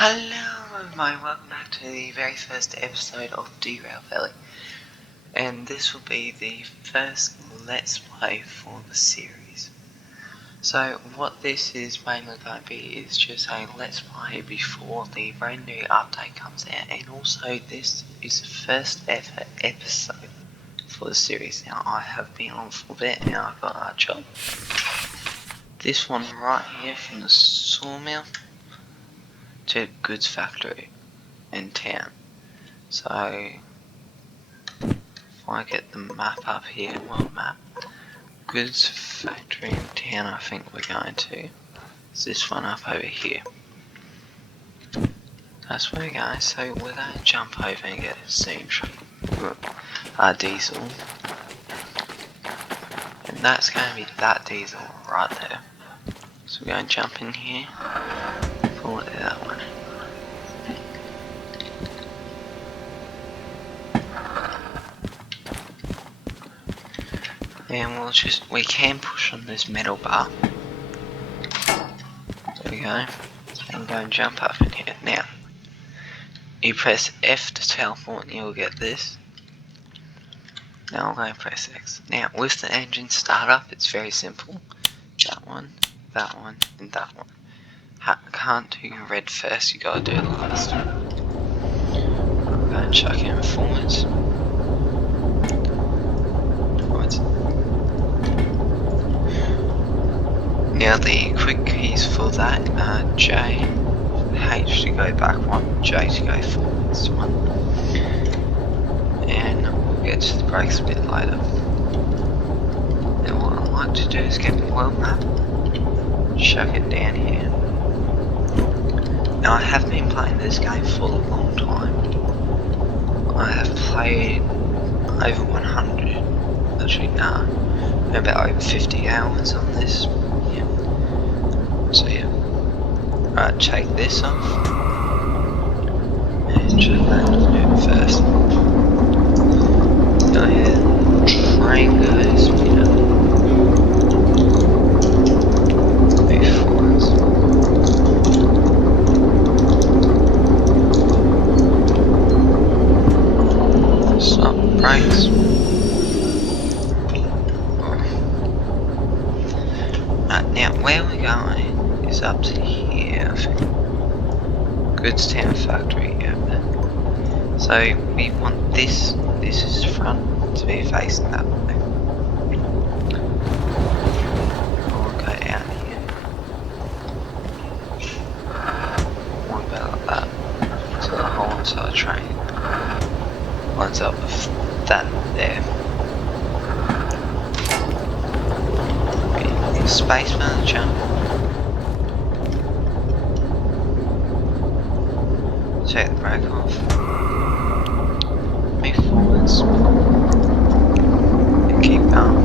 Hello everyone, welcome back to the very first episode of Derail Valley, and this will be the first Let's Play for the series. So what this is mainly going to be is just a Let's Play before the brand new update comes out, and also this is the first ever episode for the series. Now I have been on for a bit and I've got a job. This one right here from the sawmill to the goods factory in town. So if I get the map up here, what map? Goods factory in town, I think we're going to. It's this one up over here. That's where we're going, so we're going to jump over and get a steam train. Diesel. And that's going to be that diesel right there. So we're going to jump in here. Pull it that one. And we can push on this metal bar. There we go. And go and jump up in here. Now, you press F to teleport and you'll get this. Now I'm going to press X. Now, with the engine startup, it's very simple. That one, and that one. Can't do red first, you gotta do it last. I'm going to chuck in forwards. Now the quick keys for that are J, H to go back one, J to go forwards one. And we'll get to the brakes a bit later. Now what I like to do is get the world map, chuck it down here. Now I have been playing this game for a long time. I have played over 100, actually nah, about over 50 hours on this. Yeah. So yeah. Right, take this off. And should that do it first. Go ahead. Train goes, you know. Move forwards. Stop, brakes. Now where we're going is up to here, I think. Goods Town Factory, yeah. So we want this is front, to be facing that way. We'll go down here. One about like that. So the whole entire train lines up with that there. Spaceman jump. Take the brake off. Move forwards. And keep going.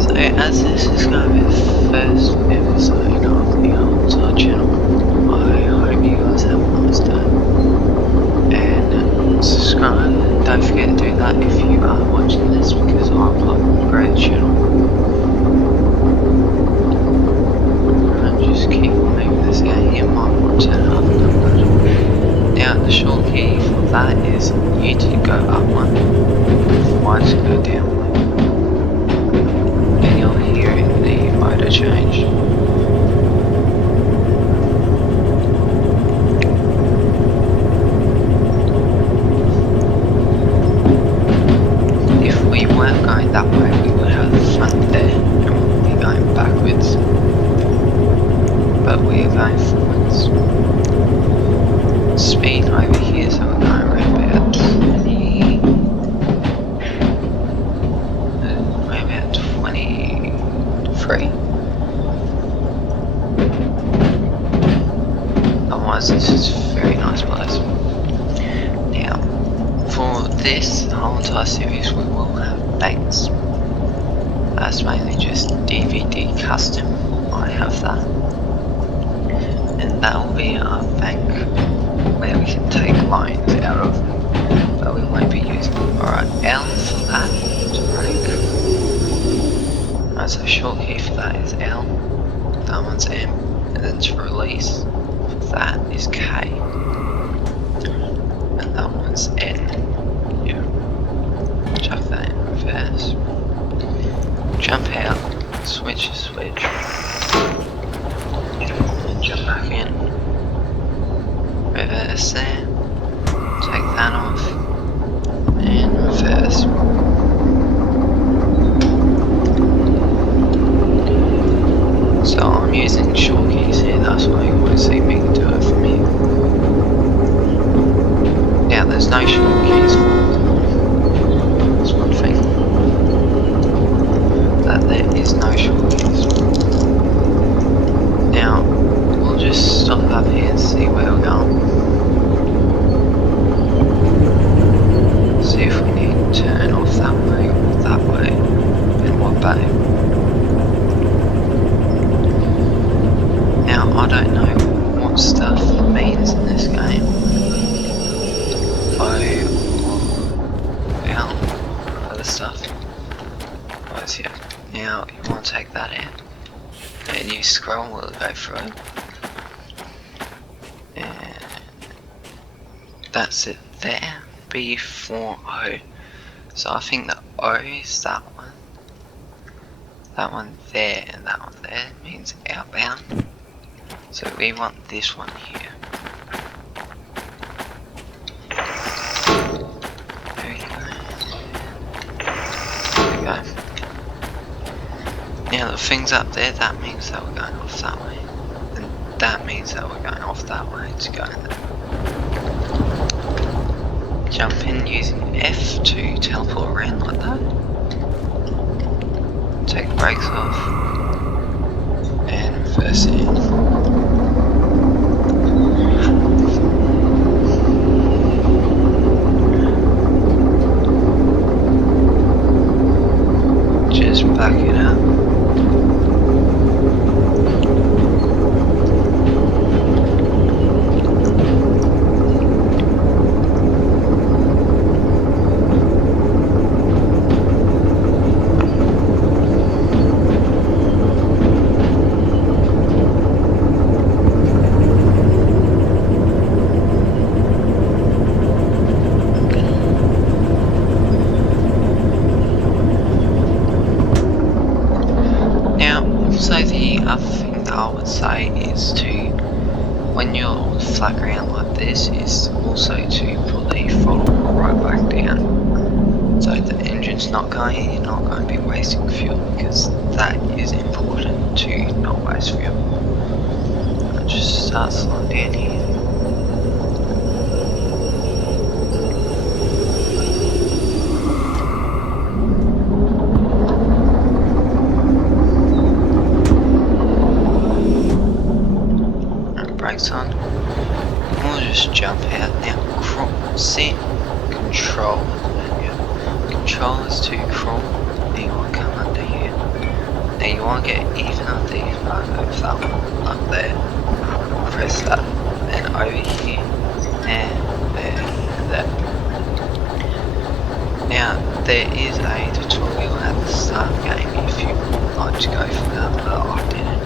So as this is going to be the first episode of the Outside channel, I hope you guys have a nice day. And subscribe. Don't forget to do that if you are watching this, because I upload a great channel. And just keep moving this game. You might want to turn it up a little bit. Now the short key for that is U to go up one, Y to go down one. And you'll hear the motor change. Going that way, we would have the front there, and we'll be going backwards, but we are going forwards. Speed over here, so we're going around about 23. Otherwise, this is a very nice place. Now, for this whole entire series, we will have banks. That's mainly just DVD custom. I have that. And that will be our bank where we can take loans out of, but we won't be using them. Alright, L for that to break. Alright, so short key for that is L. that one's M, and then to release, that is K, and that one's N. Yeah. Chuck that in reverse. Jump out, switch to switch, and jump back in. Reverse there, take that off, and reverse. So I'm using short keys here, that's why you always see me do it from here. Now there's no short keys for that's one thing. That there is no short keys. Now we'll just stop up here and see where we're going. See if we need to turn off that way or that way, and what bay. Now I don't know what stuff means in this game. Other stuff. Yeah. Now you want to take that out, and you scroll, will go through it, and that's it there. B4O. So I think the O is that one there, and that one there means outbound. So we want this one here. There we go. Now the things up there, that means that we're going off that way, and that means that we're going off that way to go in there. Jump in using F to teleport around like that. Take brakes off and reverse it in. Just back it up. So the other thing that I would say is to, when you're on flat ground like this, is also to put the throttle right back down. So the engine's not going, you're not going to be wasting fuel, because that is important to not waste fuel. I'll just start slowing down here. Brakes on. We'll just jump out now. Sit, control. Yeah. Control is to crawl. Now you want to come under here. Now you want to get even up these barcodes that one up there. Press that. Then over here, and there, and there. Now there is a tutorial at the start of the game if you would like to go for that, but I didn't.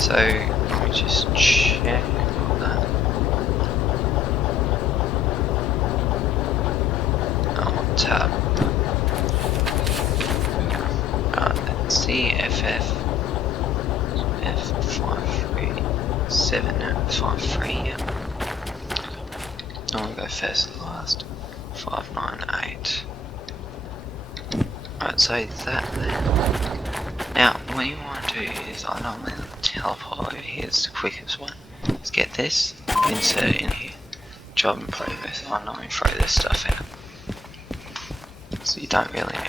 So let me just check that. I'm on tab. Let's see FF F53753, yeah. I'm gonna go first and last. 598. Alright, so that there. Now, what you want to do is, I normally teleport over here, it's the quickest one. Let's get this, insert it in here. Job in progress. I normally throw this stuff out. So you don't really need.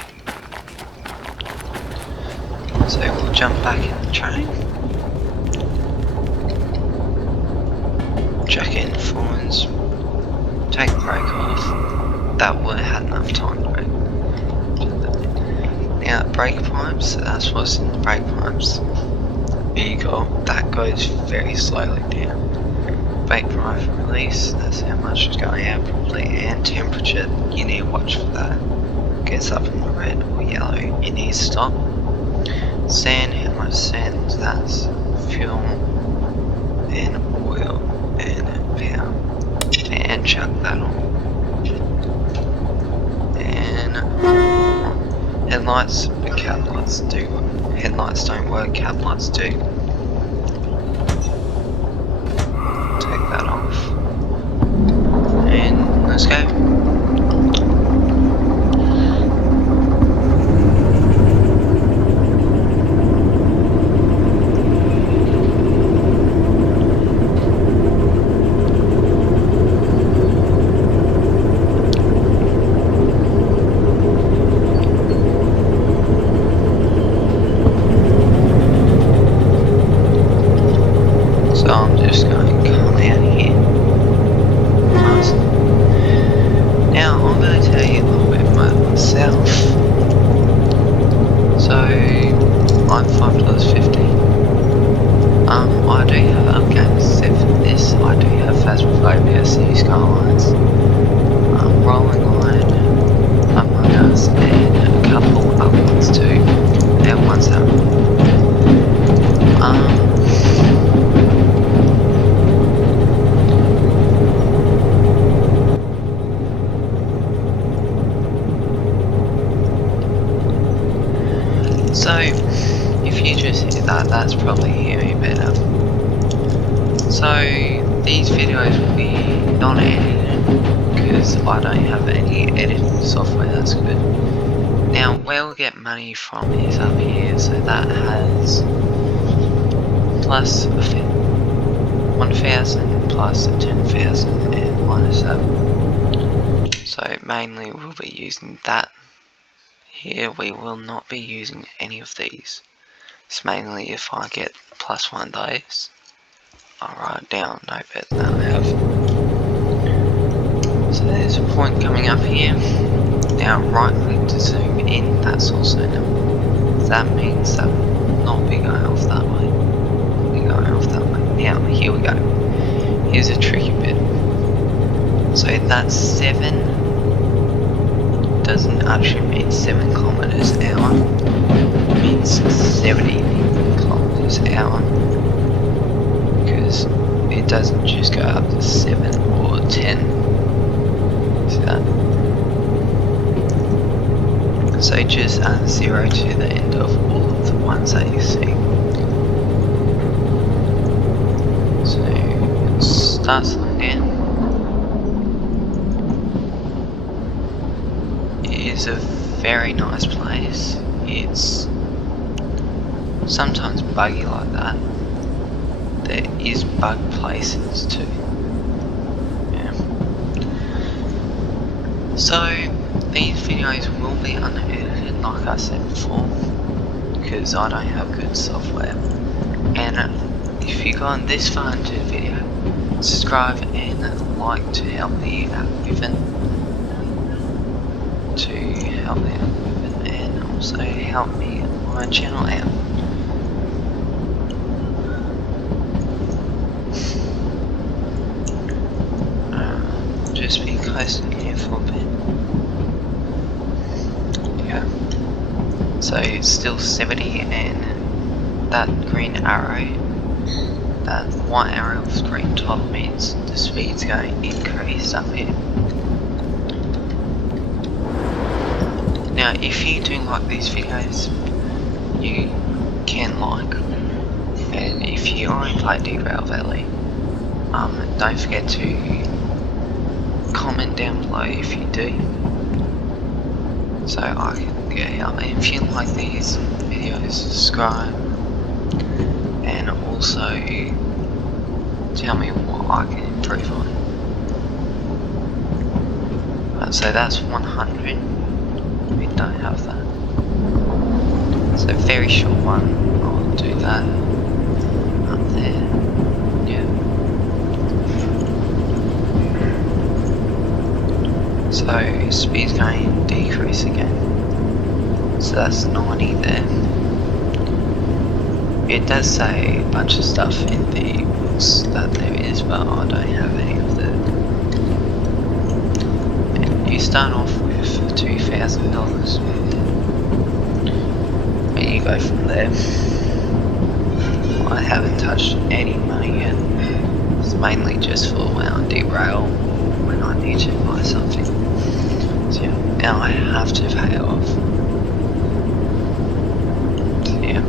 So we'll jump back in the train. Jack in forwards. Take the brake off. That would have had enough time to brake. Now brake pipes, that's what's in the brake pipes. Eagle, that goes very slowly down. Brake drive release, that's how much is going out probably, and temperature, you need to watch for that. Gets up in the red or yellow, you need to stop. Sand, how sand, that's fuel and oil and power, and chuck that on. And headlights, but cab lights do. Headlights don't work, cab lights do. Take that off. And let's go. So I'm just going to come out here. Nice. Now I'm going to tell you a little bit about myself. So I'm $5.50. I do have upgrades set for this. I do have Phasmophobia, City Skylines, Rolling Line, Among Us, and a couple other ones too. And ones that so, if you just hear that, that's probably hearing me better. So, these videos will be non-edited, because I don't have any editing software that's good. Now, where we'll get money from is up here, so that has plus 1,000 plus 10,000 and minus that. So, mainly we'll be using that. Here we will not be using any of these. It's mainly if I get plus one days. I'll write down no better than I have. So there's a point coming up here. Now right click to zoom in, that's also no. That means that will not be going off that way. It'll be going off that way. Now here we go. Here's a tricky bit. So that's 7 doesn't actually mean 7 kilometers an hour, it means 70 kilometers an hour, because it doesn't just go up to 7 or 10. See that? So just add 0 to the end of all of the ones that you see. So start slowing down. Is a very nice place. It's sometimes buggy like that. There is bug places too. Yeah. So these videos will be unedited, like I said before, because I don't have good software. And if you've gone this far into the video, subscribe and like to help the algorithm. And also help me on my channel out. Just be close to here for a bit. Yeah. So it's still 70, and that green arrow, that white arrow with green top means the speed's going to increase up here. Now if you do like these videos, you can like, and if you only play Derail Valley, don't forget to comment down below if you do, so I can get out. And if you like these videos, subscribe, and also tell me what I can improve on. So that's 100. We don't have that. So very short one. I'll do that up there. Yeah. So speed's going to decrease again. So that's 90 there. It does say a bunch of stuff in the books that there is, but I don't have any of that. And you start off with $2,000, and you go from there. I haven't touched any money yet. It's mainly just for when I derail, when I need to buy something. So yeah, now I have to pay it off. So yeah.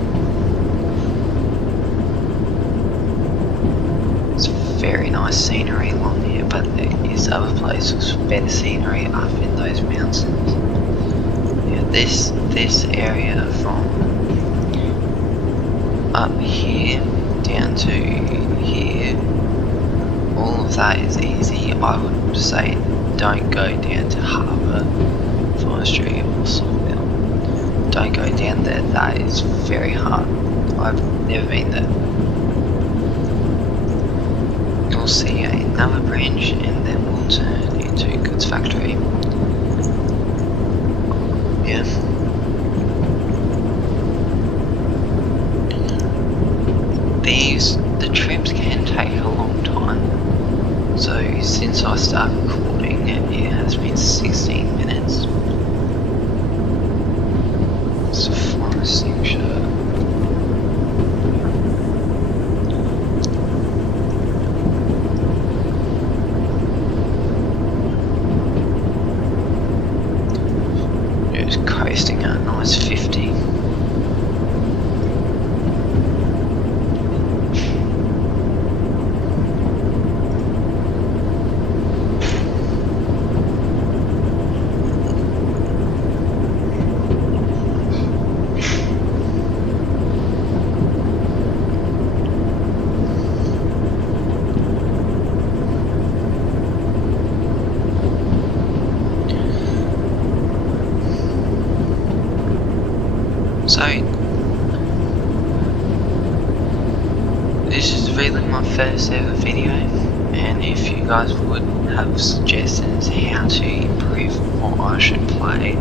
It's very nice scenery along here, but there is other places with better scenery up in those mountains. Yeah, this area from up here down to here, all of that is easy. I would say don't go down to Harbour, Forestry or Sawmill. Don't go down there, that is very hard. I've never been there. You'll see another branch and then we'll turn into goods factory. Yeah. The trips can take a long time. So since I started recording it has been 16 minutes. It's a foresting shirt. Just coasting at a nice 50. So, this is really my first ever video, and if you guys would have suggestions how to improve what I should play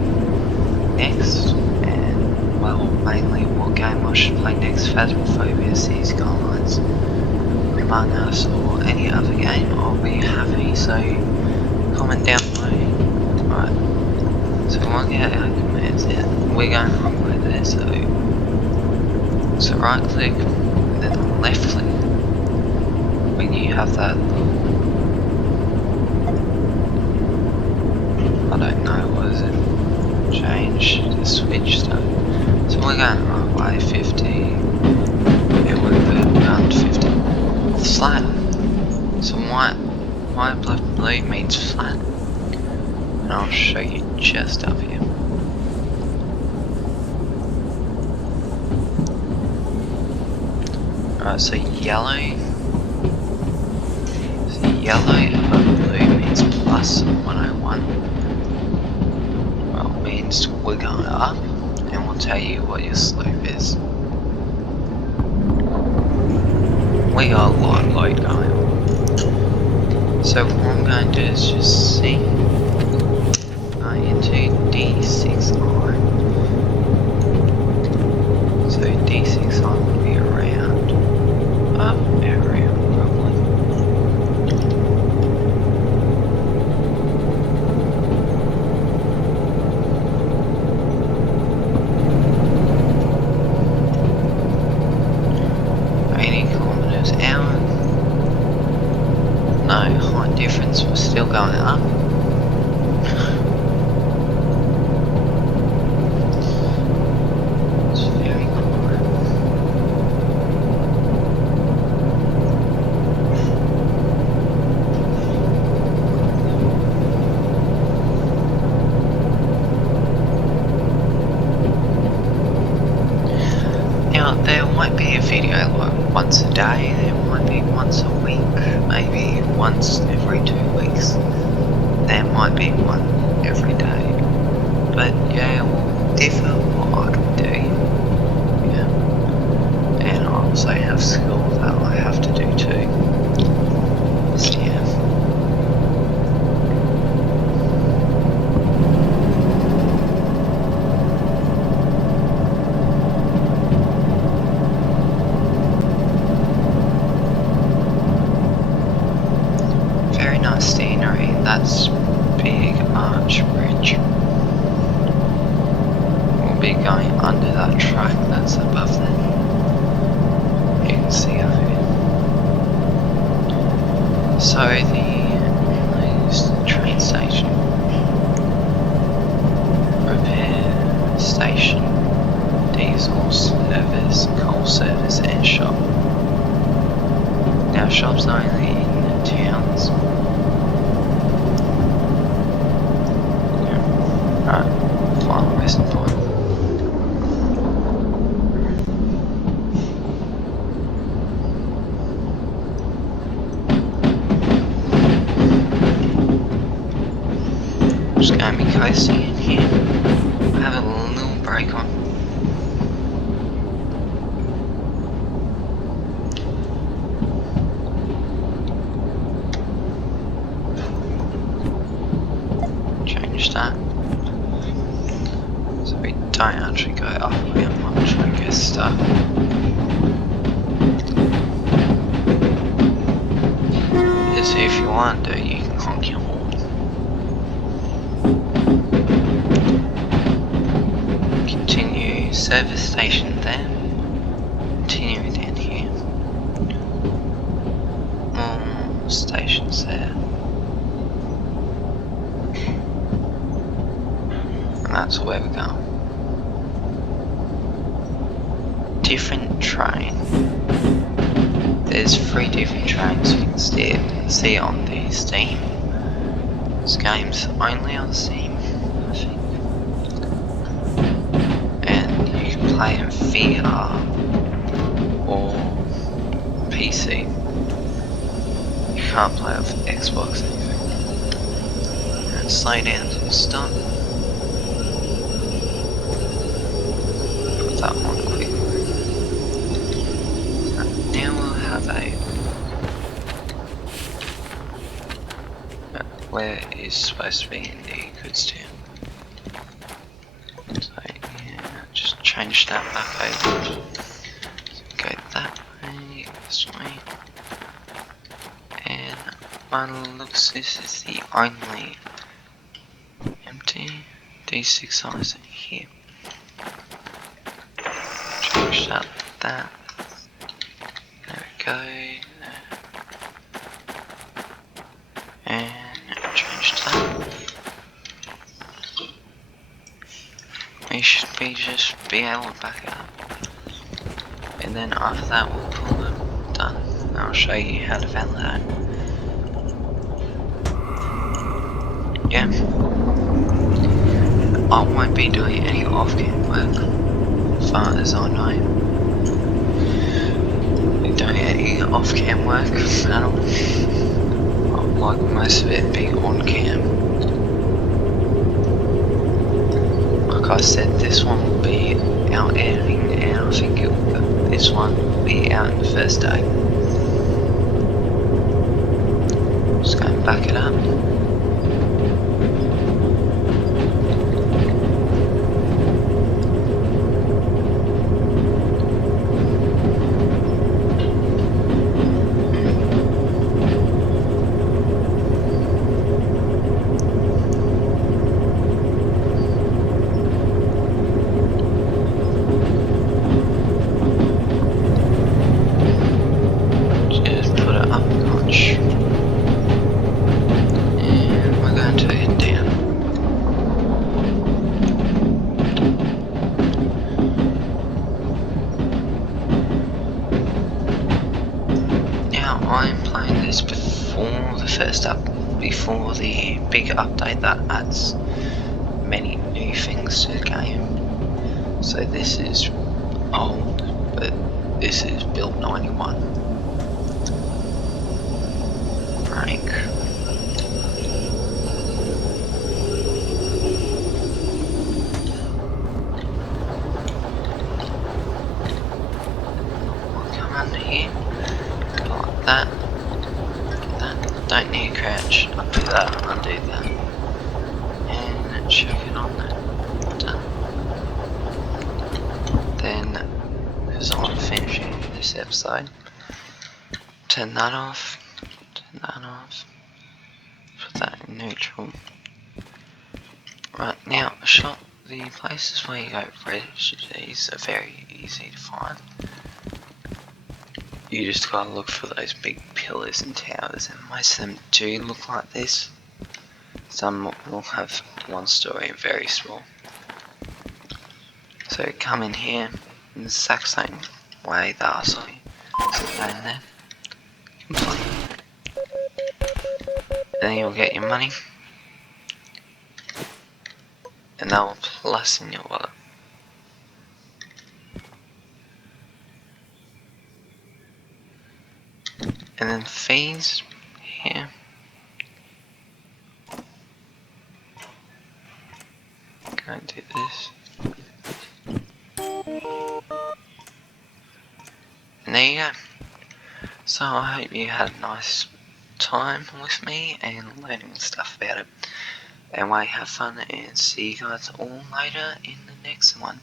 next, and well, mainly what game I should play next, Phasmophobia, Cities Skylines, Among Us, or any other game, I'll be happy, so comment down below. Alright, so we'll get our commands out. We're going the wrong way there, so right click, and then left click, when you have that little, I don't know, what is it, change the switch stuff. So we're going the wrong way, 50, yeah, we're going 50, flat, so white blue means flat, and I'll show you just up here. Alright, so yellow above blue means plus 101. Well, it means we're going up, and we'll tell you what your slope is. We got a lot of load going on. So what I'm going to do is just see into D6 line. So D6 line would be around up area probably. No height difference, we're still going up. It's very quiet. Now there might be a video like once a day, there might be once a week, maybe once every 2 weeks, there might be one every day, but yeah, it will differ what I can do, yeah, and I also have school that I have to do too, so yeah. Scenery, that's Big Arch Bridge. We'll be going under that track that's above there. You can So the train station, repair station, diesel service, coal service and shop. Now shops are only in towns. Right, final resting point. Just going to be coasting in here. Have a little break on. Change that. So we don't actually go up that much and get stuck. Because if you want to, you can honk your horn. Continue service station there. Continue down here. More stations there. And that's where we go. Different train. There's 3 different trains you can see on the Steam. This game's only on Steam, I think. And you can play in VR or PC. You can't play off Xbox or anything. And slow down to stop. Put that on quick. Now we'll have where is supposed to be in the goods town. So yeah, just change that back over. So go that way, this way. And by the looks, this is the only empty D6 size here. Change that like that. There we go. And change that. We should just be able to back it up. And then after that we'll pull it done. And I'll show you how to validate. Yeah. I won't be doing any off-cam work, as far as I know. Doing any off-cam work at all. I'd like most of it be on-cam. Like I said, this one will be out editing, and I think this one will be out in the first day. Just go and back it up. I'm playing this before the big update that adds many new things to the game. So this is old, but this is build 91. Break. Come under here. Like that. Don't need a crouch. Undo that, undo that. And chuck it on there. Done. Then, because I'm finishing this episode, turn that off. Turn that off. Put that in neutral. Right, now, shot the places where you go register. These are very easy to find. You just gotta look for those big pillars pillars and towers, and most of them do look like this. Some will have one story and very small. So come in here in the exact same way that I saw you. Go in there. Complete. Then you'll get your money. And that will plus in your wallet. And then fees here. Go and do this. And there you go. So I hope you had a nice time with me and learning stuff about it. Anyway, have fun and see you guys all later in the next one.